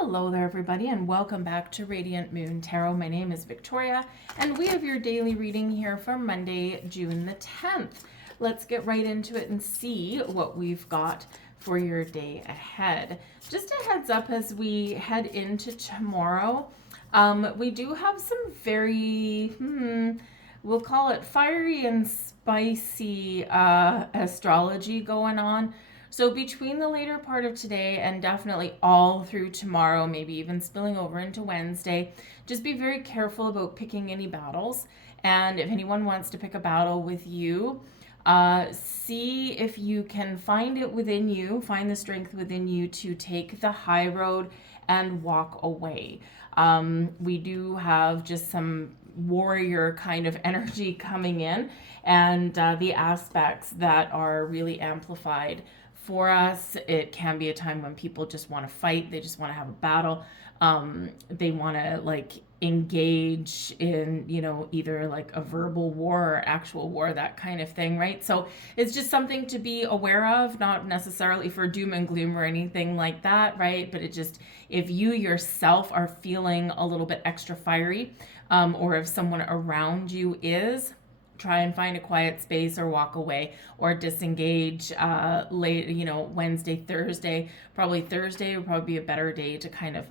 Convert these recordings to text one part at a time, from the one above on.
Hello there, everybody, and welcome back to Radiant Moon Tarot. My name is Victoria, and we have your daily reading here for Monday, June the 10th. Let's get right into it and see what we've got for your day ahead. Just a heads up as we head into tomorrow, we do have some very, we'll call it fiery and spicy astrology going on. So between the later part of today and definitely all through tomorrow, maybe even spilling over into Wednesday, just be very careful about picking any battles. And if anyone wants to pick a battle with you, see if you can find it within you, find the strength within you to take the high road and walk away. We do have just some warrior kind of energy coming in, and the aspects that are really amplified for us. It can be a time when people just want to fight. They just want to have a battle. They want to engage in, either like a verbal war or actual war, that kind of thing, right? So it's just something to be aware of, not necessarily for doom and gloom or anything like that, right? But it just, if you yourself are feeling a little bit extra fiery, or if someone around you is, try and find a quiet space or walk away or disengage late, Wednesday, Thursday. Probably Thursday would probably be a better day to kind of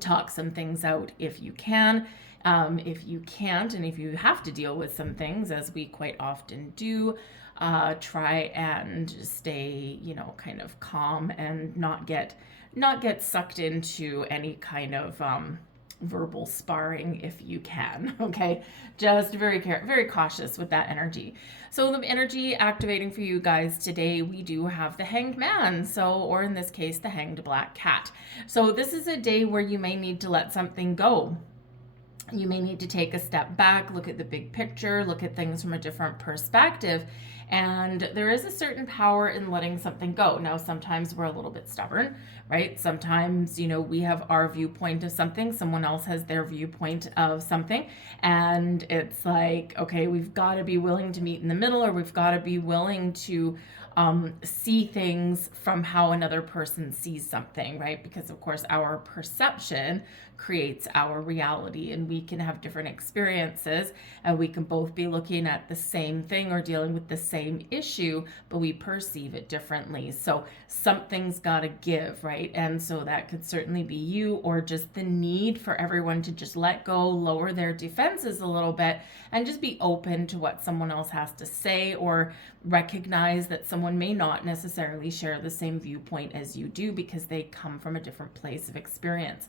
talk some things out if you can. If you can't, and if you have to deal with some things, as we quite often do, try and stay, kind of calm and not get sucked into any kind of verbal sparring if you can. Okay, just very cautious with that energy. So the energy activating for you guys today, we do have the Hanged Man, or in this case the Hanged Black Cat. So this is a day where you may need to let something go. You may need to take a step back, look at the big picture, look at things from a different perspective. And there is a certain power in letting something go. Now, sometimes we're a little bit stubborn, right? Sometimes, we have our viewpoint of something, someone else has their viewpoint of something. And it's like, okay, we've got to be willing to meet in the middle, or we've got to be willing to see things from how another person sees something, right? Because of course our perception creates our reality, and we can have different experiences, and we can both be looking at the same thing or dealing with the same issue, but we perceive it differently. So something's got to give, right? And so that could certainly be you, or just the need for everyone to just let go, lower their defenses a little bit, and just be open to what someone else has to say, or recognize that someone may not necessarily share the same viewpoint as you do because they come from a different place of experience.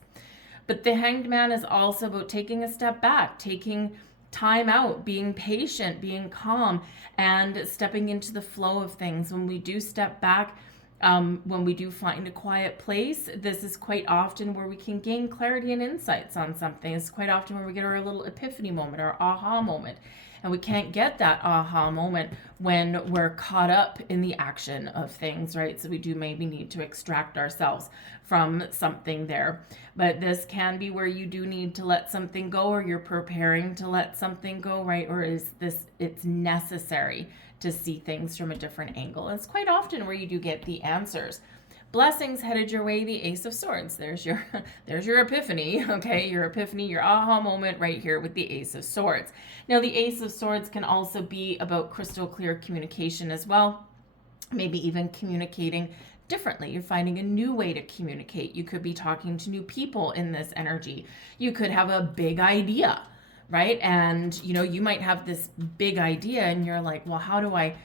But the Hanged Man is also about taking a step back, taking time out, being patient, being calm, and stepping into the flow of things. When we do step back, when we do find a quiet place, this is quite often where we can gain clarity and insights on something. It's quite often where we get our little epiphany moment, our aha moment. And we can't get that aha moment when we're caught up in the action of things, right? So we do maybe need to extract ourselves from something there. But this can be where you do need to let something go, or you're preparing to let something go, right? Or it's necessary to see things from a different angle. And it's quite often where you do get the answers. Blessings headed your way, the Ace of Swords. There's your epiphany, okay? Your epiphany, your aha moment right here with the Ace of Swords. Now, the Ace of Swords can also be about crystal clear communication as well. Maybe even communicating differently. You're finding a new way to communicate. You could be talking to new people in this energy. You could have a big idea, right? And, you might have this big idea and you're like, well, how do I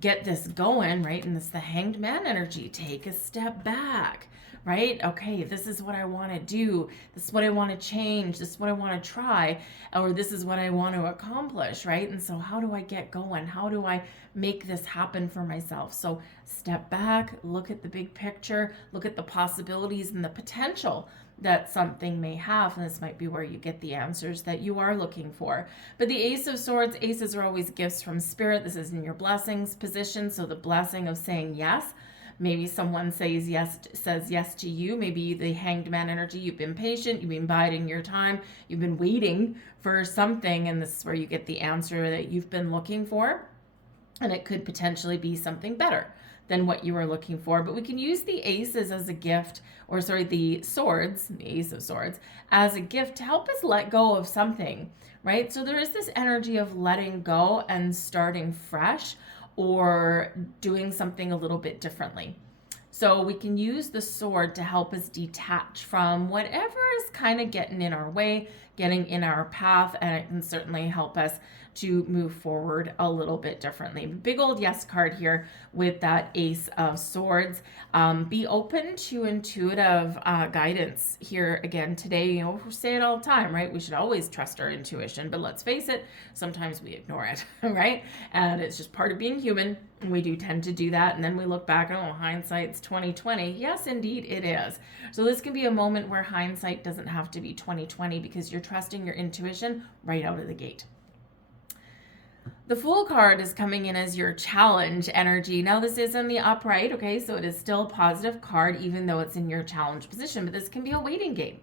get this going, right? And this is the Hanged Man energy. Take a step back, right? Okay, this is what I want to do. This is what I want to change. This is what I want to try, or this is what I want to accomplish, right? And so how do I get going? How do I make this happen for myself? So step back, look at the big picture, look at the possibilities and the potential that something may have, and this might be where you get the answers that you are looking for. But the Ace of Swords, aces are always gifts from spirit. This is in your blessings position, so the blessing of saying yes. Maybe someone says yes to you. Maybe the Hanged Man energy, you've been patient, you've been biding your time, you've been waiting for something, and this is where you get the answer that you've been looking for. And it could potentially be something better than what you were looking for. But we can use the aces as a gift, or sorry, the swords, the ace of swords, as a gift to help us let go of something, right? So there is this energy of letting go and starting fresh, or doing something a little bit differently. So we can use the sword to help us detach from whatever is kind of getting in our way, getting in our path, and it can certainly help us to move forward a little bit differently. Big old yes card here with that ace of swords. Be open to intuitive guidance here again today. You know, we say it all the time, right? We should always trust our intuition, but let's face it, sometimes we ignore it, right? And it's just part of being human. We do tend to do that, and then we look back and, oh, hindsight's 2020. Yes, indeed it is. So this can be a moment where hindsight doesn't have to be 2020 because you're trusting your intuition right out of the gate. The Fool card is coming in as your challenge energy. Now this is in the upright, okay, so it is still a positive card even though it's in your challenge position, but this can be a waiting game.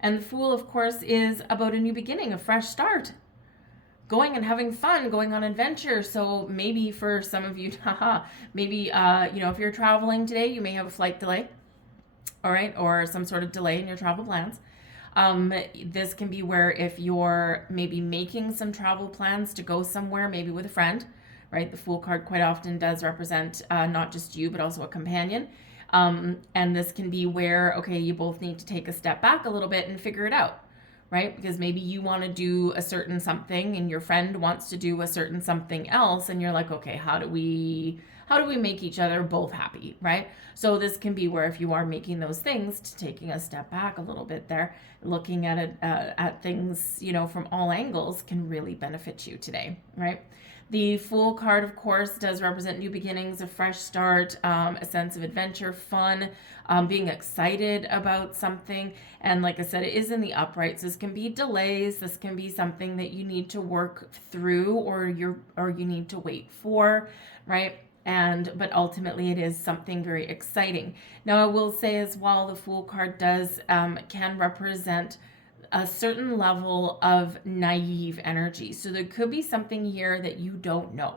And the Fool, of course, is about a new beginning, a fresh start. Going and having fun, going on adventure. So maybe for some of you, maybe, if you're traveling today, you may have a flight delay, all right, or some sort of delay in your travel plans. This can be where if you're maybe making some travel plans to go somewhere, maybe with a friend, right? The Fool card quite often does represent not just you, but also a companion. And this can be where, okay, you both need to take a step back a little bit and figure it out, right? Because maybe you want to do a certain something and your friend wants to do a certain something else. And you're like, okay, how do we make each other both happy, right? So this can be where if you are making those things, taking a step back a little bit there, looking at it, at things, from all angles can really benefit you today, right? The Fool card, of course, does represent new beginnings, a fresh start, a sense of adventure, fun, being excited about something. And like I said, it is in the upright. So this can be delays. This can be something that you need to work through or you need to wait for, right? But ultimately it is something very exciting. Now I will say as well, the Fool card can represent a certain level of naive energy. So there could be something here that you don't know.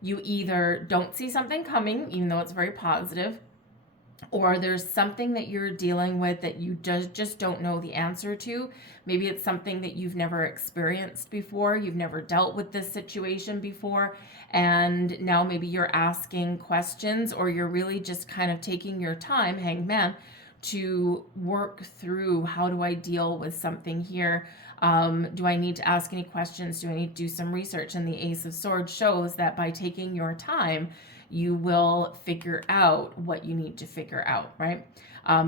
You either don't see something coming, even though it's very positive, or there's something that you're dealing with that you just don't know the answer to. Maybe it's something that you've never experienced before. You've never dealt with this situation before. And now maybe you're asking questions, or you're really just kind of taking your time, hangman, to work through how do I deal with something here. Do I need to ask any questions? Do I need to do some research? And the Ace of Swords shows that by taking your time, you will figure out what you need to figure out, right?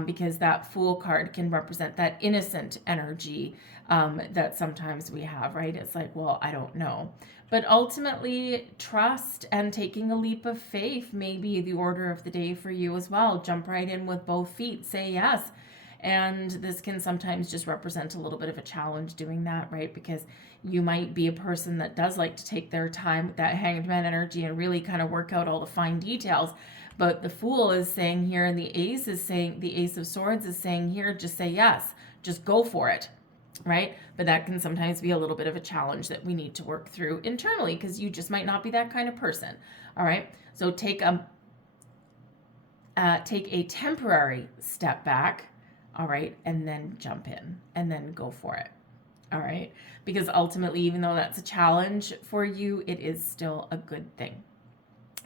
Because that Fool card can represent that innocent energy that sometimes we have, right? It's like, well, I don't know. But ultimately, trust and taking a leap of faith may be the order of the day for you as well. Jump right in with both feet, say yes. And this can sometimes just represent a little bit of a challenge doing that, right? Because you might be a person that does like to take their time with that hanged man energy and really kind of work out all the fine details. But the Fool is saying here, and the Ace of Swords is saying here, just say yes, just go for it, right? But that can sometimes be a little bit of a challenge that we need to work through internally, because you just might not be that kind of person, all right? So take a temporary step back, all right, and then jump in and then go for it, all right? Because ultimately, even though that's a challenge for you, it is still a good thing.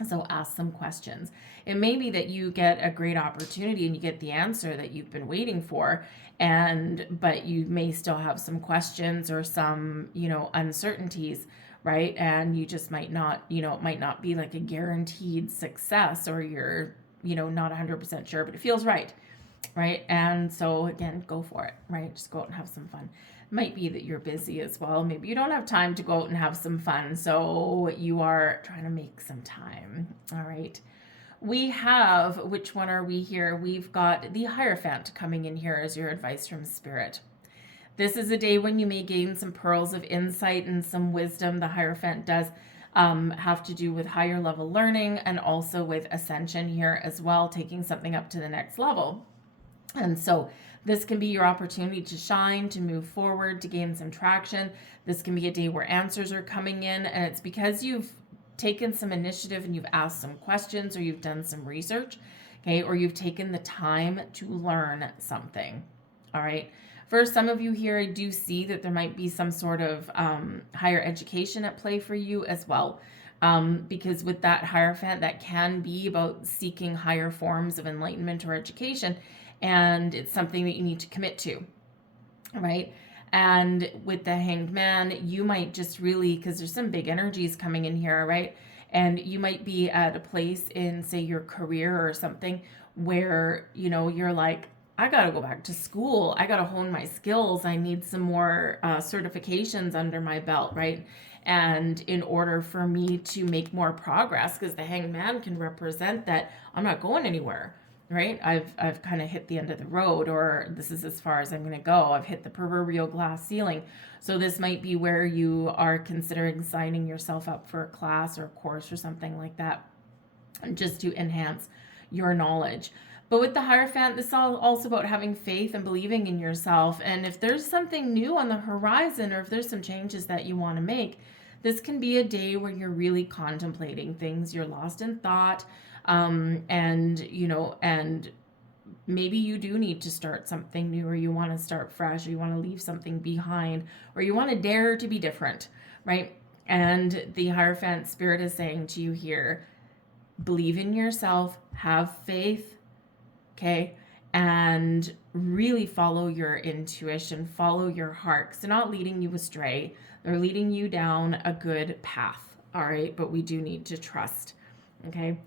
So ask some questions. It may be that you get a great opportunity and you get the answer that you've been waiting for, but you may still have some questions or some, uncertainties, right? And you just might not, it might not be like a guaranteed success, or you're, not 100% sure, but it feels right. Right? And so again, go for it, right? Just go out and have some fun. Might be that you're busy as well. Maybe you don't have time to go out and have some fun. So you are trying to make some time. All right. We have, which one are we here? We've got the Hierophant coming in here as your advice from Spirit. This is a day when you may gain some pearls of insight and some wisdom. The Hierophant does have to do with higher level learning and also with ascension here as well, taking something up to the next level. And so this can be your opportunity to shine, to move forward, to gain some traction. This can be a day where answers are coming in, and it's because you've taken some initiative and you've asked some questions, or you've done some research, okay, or you've taken the time to learn something. All right. For some of you here, I do see that there might be some sort of higher education at play for you as well. Because with that Hierophant, that can be about seeking higher forms of enlightenment or education, and it's something that you need to commit to, right? And with the Hanged Man, you might just really, because there's some big energies coming in here, right? And you might be at a place in, say, your career or something where, you're like, I got to go back to school. I got to hone my skills. I need some more certifications under my belt, right? And in order for me to make more progress, because the Hanged Man can represent that I'm not going anywhere, right? I've kind of hit the end of the road, or this is as far as I'm going to go. I've hit the proverbial glass ceiling. So this might be where you are considering signing yourself up for a class or a course or something like that, just to enhance your knowledge. But with the Hierophant, this is also about having faith and believing in yourself. And if there's something new on the horizon, or if there's some changes that you want to make, this can be a day where you're really contemplating things. You're lost in thought. And maybe you do need to start something new, or you want to start fresh, or you want to leave something behind, or you want to dare to be different, right? And the Hierophant spirit is saying to you here, believe in yourself, have faith, okay, and really follow your intuition, follow your heart, because they're not leading you astray. They're leading you down a good path, all right? But we do need to trust, okay?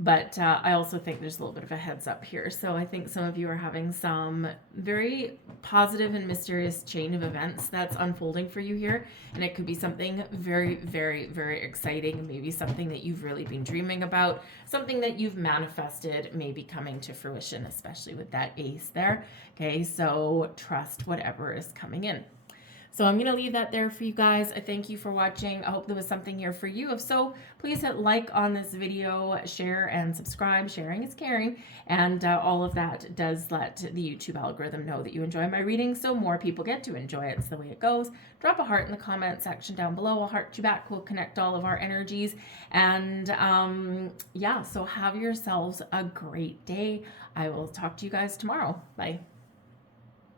But I also think there's a little bit of a heads up here. So I think some of you are having some very positive and mysterious chain of events that's unfolding for you here. And it could be something very, very, very exciting. Maybe something that you've really been dreaming about, something that you've manifested, maybe coming to fruition, especially with that ace there. Okay, so trust whatever is coming in. So I'm going to leave that there for you guys. I thank you for watching. I hope there was something here for you. If so, please hit like on this video, share and subscribe. Sharing is caring. And all of that does let the YouTube algorithm know that you enjoy my reading, so more people get to enjoy it. It's the way it goes. Drop a heart in the comment section down below. I'll heart you back. We'll connect all of our energies. And yeah, so have yourselves a great day. I will talk to you guys tomorrow. Bye.